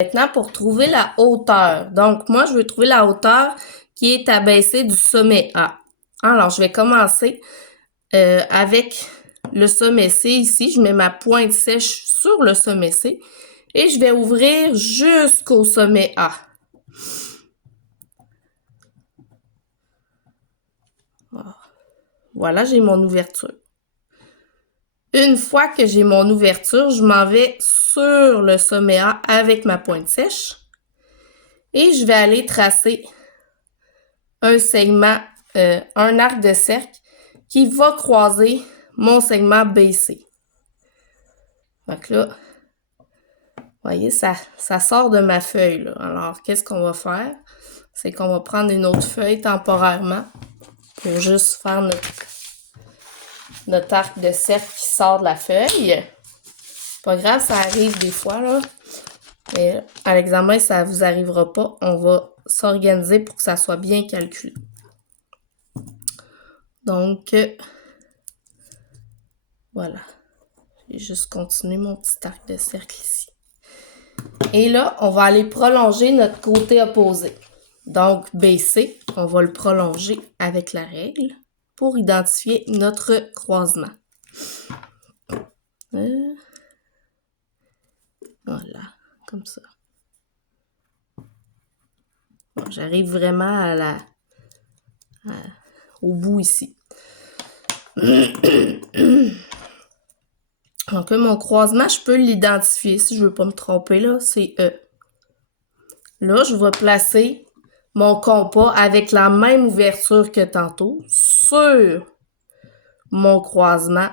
Maintenant, pour trouver la hauteur. Donc, moi, je veux trouver la hauteur qui est abaissée du sommet A. Alors, je vais commencer avec le sommet C ici. Je mets ma pointe sèche sur le sommet C et je vais ouvrir jusqu'au sommet A. Voilà, j'ai mon ouverture. Une fois que j'ai mon ouverture, je m'en vais sur le sommet A avec ma pointe sèche et je vais aller tracer un segment, un arc de cercle qui va croiser mon segment BC. Donc là, vous voyez, ça sort de ma feuille, là. Alors, qu'est-ce qu'on va faire? C'est qu'on va prendre une autre feuille temporairement pour juste faire notre arc de cercle qui sort de la feuille. Pas grave, ça arrive des fois, là. Mais à l'examen, ça vous arrivera pas. On va s'organiser pour que ça soit bien calculé. Donc, voilà. J'ai juste continué mon petit arc de cercle ici. Et là, on va aller prolonger notre côté opposé. Donc, BC, on va le prolonger avec la règle pour identifier notre croisement. Voilà, comme ça. Bon, j'arrive vraiment au bout ici. Donc là, mon croisement, je peux l'identifier si je ne veux pas me tromper, là, c'est E. Là, je vais placer mon compas avec la même ouverture que tantôt sur mon croisement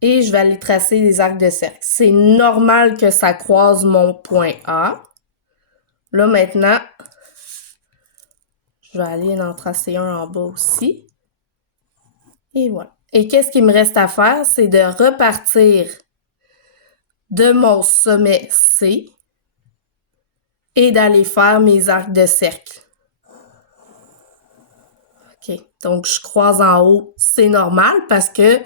et je vais aller tracer des arcs de cercle. C'est normal que ça croise mon point A. Là, maintenant, je vais aller en tracer un en bas aussi. Et voilà. Et qu'est-ce qu'il me reste à faire? C'est de repartir de mon sommet C et d'aller faire mes arcs de cercle. OK. Donc, je croise en haut. C'est normal parce que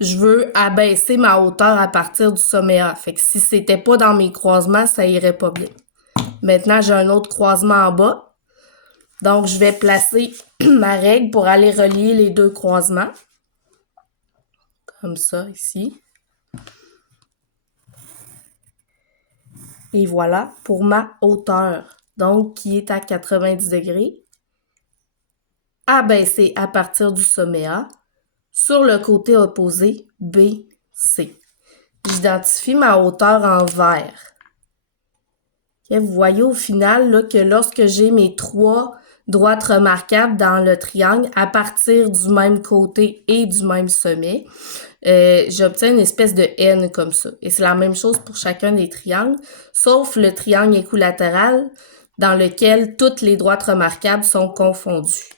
je veux abaisser ma hauteur à partir du sommet A. Fait que si c'était pas dans mes croisements, ça irait pas bien. Maintenant, j'ai un autre croisement en bas. Donc, je vais placer ma règle pour aller relier les deux croisements. Comme ça, ici. Et voilà pour ma hauteur. Donc, qui est à 90 degrés. Abaissée à partir du sommet A. Sur le côté opposé, BC. J'identifie ma hauteur en vert. Okay, vous voyez au final là, que lorsque j'ai mes trois droites remarquables dans le triangle à partir du même côté et du même sommet, j'obtiens une espèce de N comme ça. Et c'est la même chose pour chacun des triangles, sauf le triangle équilatéral dans lequel toutes les droites remarquables sont confondues.